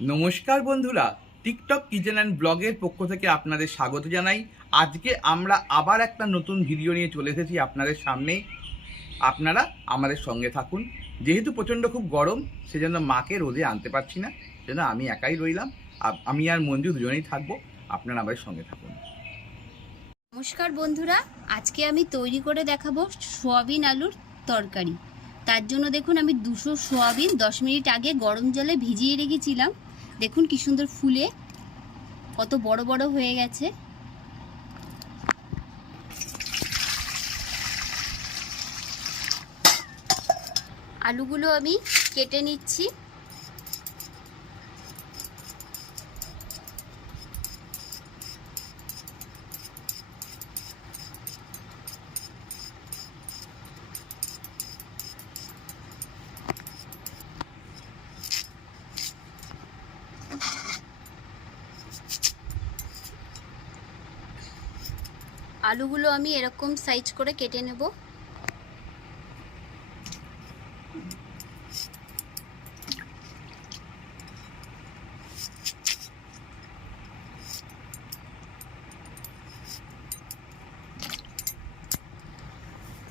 নমস্কার বন্ধুরা, TikTok kitchen and ব্লগের পক্ষ থেকে আপনাদের স্বাগত জানাই। আজকে আমরা আবার একটা নতুন ভিডিও নিয়ে চলে এসেছি আপনাদের সামনে। আপনারা আমাদের সঙ্গে থাকুন। যেহেতু প্রচণ্ড খুব গরম, সেজন্য মাকে রোদে আনতে পারছি না, সেজন্য আমি একাই রইলাম। আমি আর মঞ্জু দুজনেই থাকব, আপনারা আমাদের সঙ্গে থাকুন। নমস্কার বন্ধুরা, আজকে আমি তৈরি করে দেখাবো সোয়াবিন আলুর তরকারি। তার জন্য দেখুন, আমি দুশো সোয়াবিন দশ মিনিট আগে গরম জলে ভিজিয়ে রেখেছিলাম। দেখুন কি সুন্দর ফুলে কত বড় বড় হয়ে গেছে। আলুগুলো আমি কেটে নিচ্ছি। আলুগুলো আমি এরকম সাইজ করে কেটে নেব।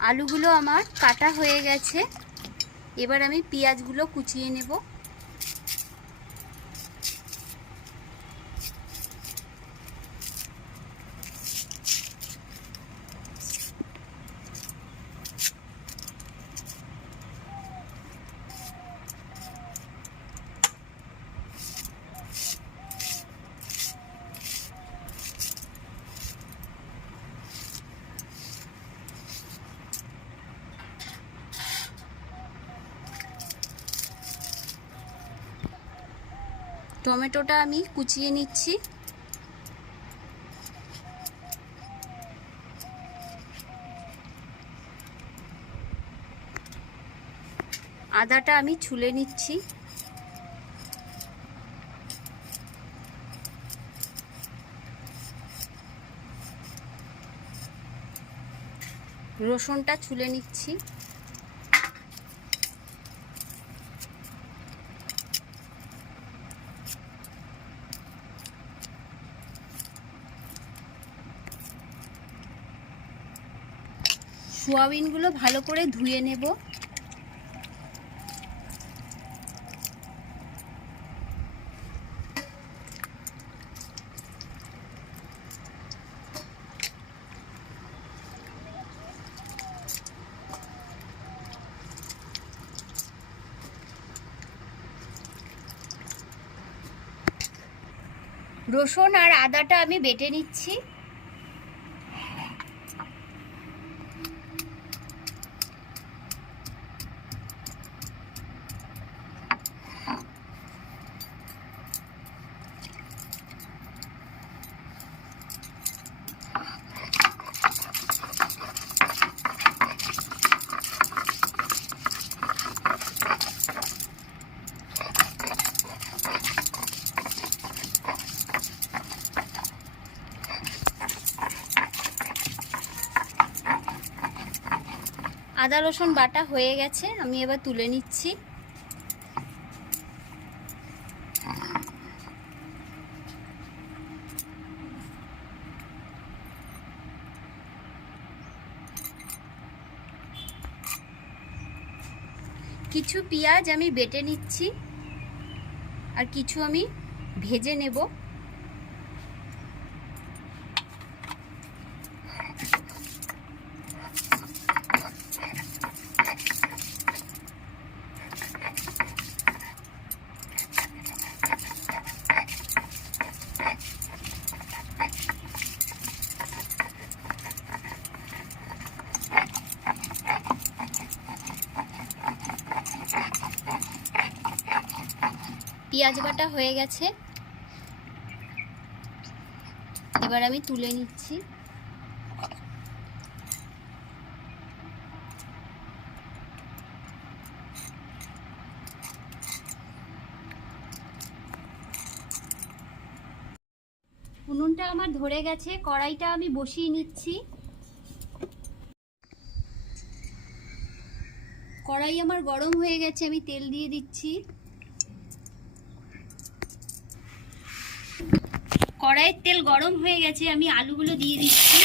আলুগুলো আমার কাটা হয়ে গেছে। এবার আমি পেঁয়াজগুলো কুচিয়ে নেব। টমেটোটা আমি কুচিয়ে নিচ্ছি। আদাটা আমি ছুলে নিচ্ছি। রসুনটা ছুলে নিচ্ছি। সোয়াবিনগুলো ভালো করে ধুয়ে নেব। রসুন আর আদাটা আমি বেটে নিচ্ছি। আদা, রসুন বাটা হয়ে গেছে, আমি এবার তুলে নিচ্ছি। কিছু পেঁয়াজ আমি বেটে নিচ্ছি, আর কিছু আমি ভেজে নেব। পেঁয়াজ বাটা হয়ে গেছে। এবার আমি তুলে নিচ্ছি। উনুনটা আমার ধরে গেছে, কড়াইটা আমি বসিয়ে নিচ্ছি। কড়াই আমার গরম হয়ে গেছে, আমি তেল দিয়ে দিচ্ছি। কড়াইয়ের তেল গরম হয়ে গেছে আমি আলুগুলো দিয়ে দিচ্ছি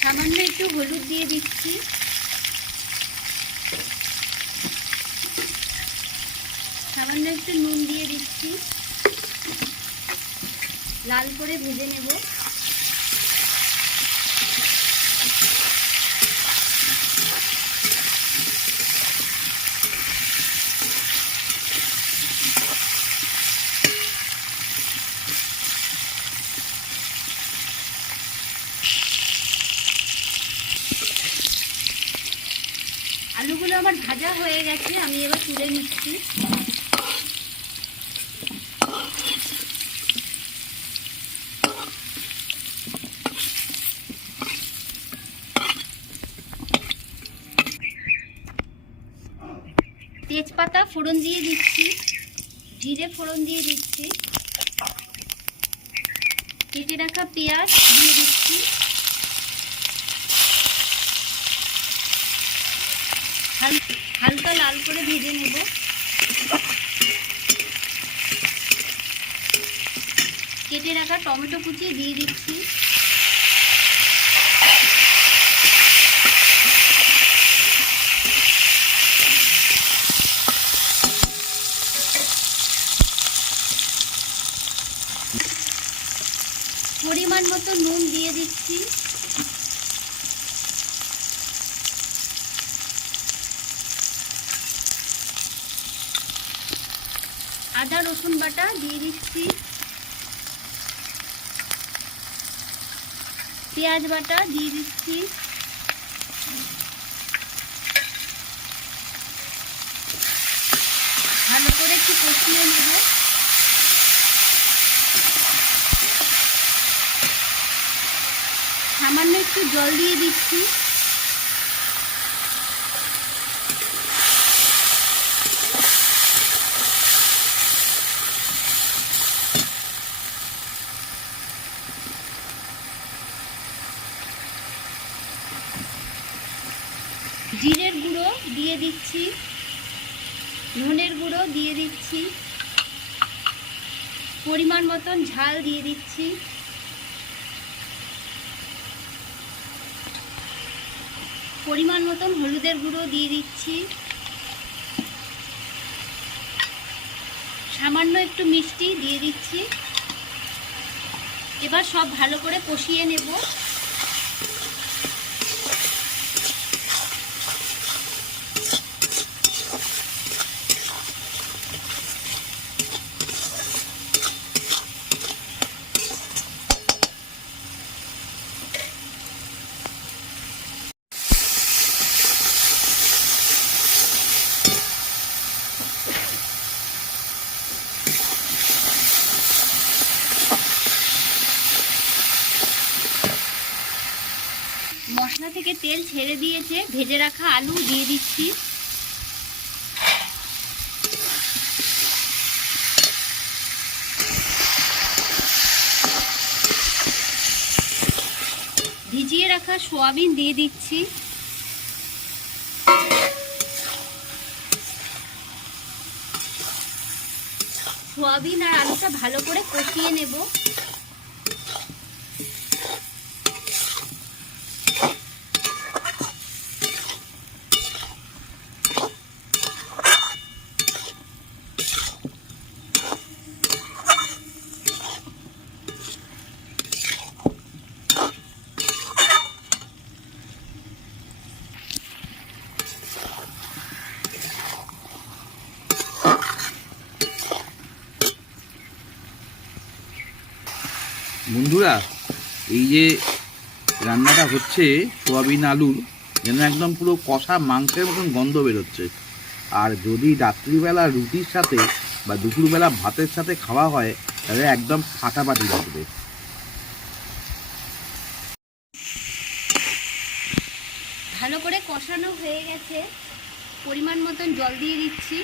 সামান্য একটু হলুদ দিয়ে দিচ্ছি সামান্য একটু নুন দিয়ে দিচ্ছি লাল করে ভেজে নেব। আলুগুলো আমার ভাজা হয়ে গেছে আমি এবার তুলে নিচ্ছি। ফোড়ন দিয়ে দিচ্ছি। জিরে ফোড়ন দিয়ে দিচ্ছি। কেটে রাখা পেঁয়াজ দিয়ে দিচ্ছি। হাল- হালকা লাল করে ভেজে নেব। কেটে রাখা টমেটো কুচি দিয়ে দিচ্ছি পরিমাণ মতো নুন দিয়ে দিচ্ছি। আদা, রসুন বাটা দিয়ে দিচ্ছি। পেঁয়াজ বাটা দিয়ে দিচ্ছি। ভালো করে একটু কষিয়ে নেব। সামান্য একটু জল দিয়ে দিচ্ছি। জিরের গুঁড়ো দিয়ে দিচ্ছি। ধনের গুঁড়ো দিয়ে দিচ্ছি। পরিমাণ মতন ঝাল দিয়ে দিচ্ছি। পরিমাণ মতন হলুদের গুঁড়ো দিয়ে দিচ্ছি। সামান্য একটু মিষ্টি দিয়ে দিচ্ছি। এবার সব ভালো করে কষিয়ে নেব। মশলা থেকে তেল ছেড়ে দিয়েছে, ভেজে রাখা আলু দিয়ে দিচ্ছি। ভিজিয়ে রাখা সোয়াবিন দিয়ে দিচ্ছি। সোয়াবিন আর আলুটা ভালো করে কষিয়ে নেব। বন্ধুরা, এই যে রান্নাটা হচ্ছে সোয়াবিন আলুর, যেন একদম পুরো কষা মাংসের মতন গন্ধ বেরোচ্ছে। আর যদি রাত্রিবেলা রুটির সাথে বা দুপুরবেলা ভাতের সাথে খাওয়া হয়, তাহলে একদম ফাটাফাটি লাগবে। ভালো করে কষানো হয়ে গেছে। পরিমাণ মতন জল দিয়ে দিচ্ছি।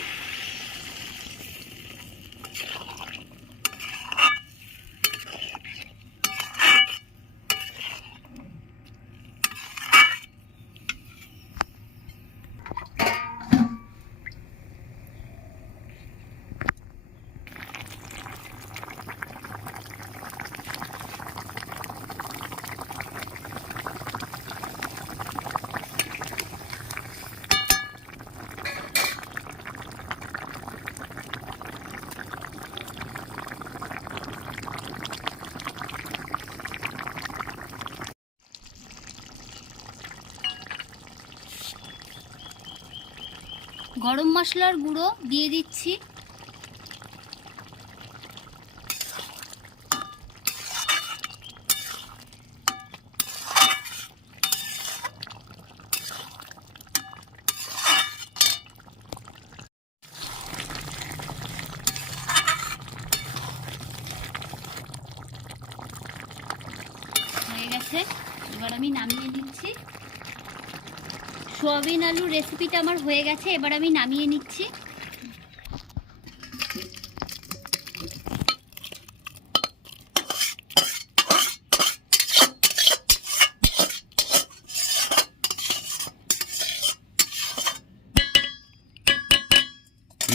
গরম মশলার গুঁড়ো দিয়ে দিচ্ছি। হয়ে গেছে। এবার আমি নামিয়ে নিচ্ছি। সোয়াবিন আলুর রেসিপিটা আমার হয়ে গেছে এবার আমি নামিয়ে নিচ্ছি।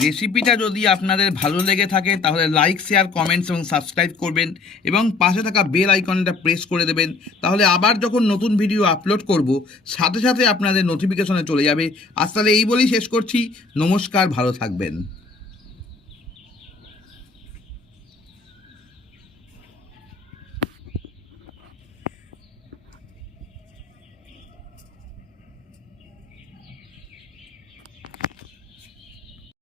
রেসিপিটা যদি আপনাদের ভালো লেগে থাকে, তাহলে লাইক শেয়ার কমেন্টস এবং সাবস্ক্রাইব করবেন এবং পাশে থাকা বেল আইকনটা প্রেস করে দেবেন। তাহলে আবার যখন নতুন ভিডিও আপলোড করব, সাথে সাথে আপনাদের নোটিফিকেশনে চলে যাবে। আজ তাহলে এই বলেই শেষ করছি। নমস্কার, ভালো থাকবেন।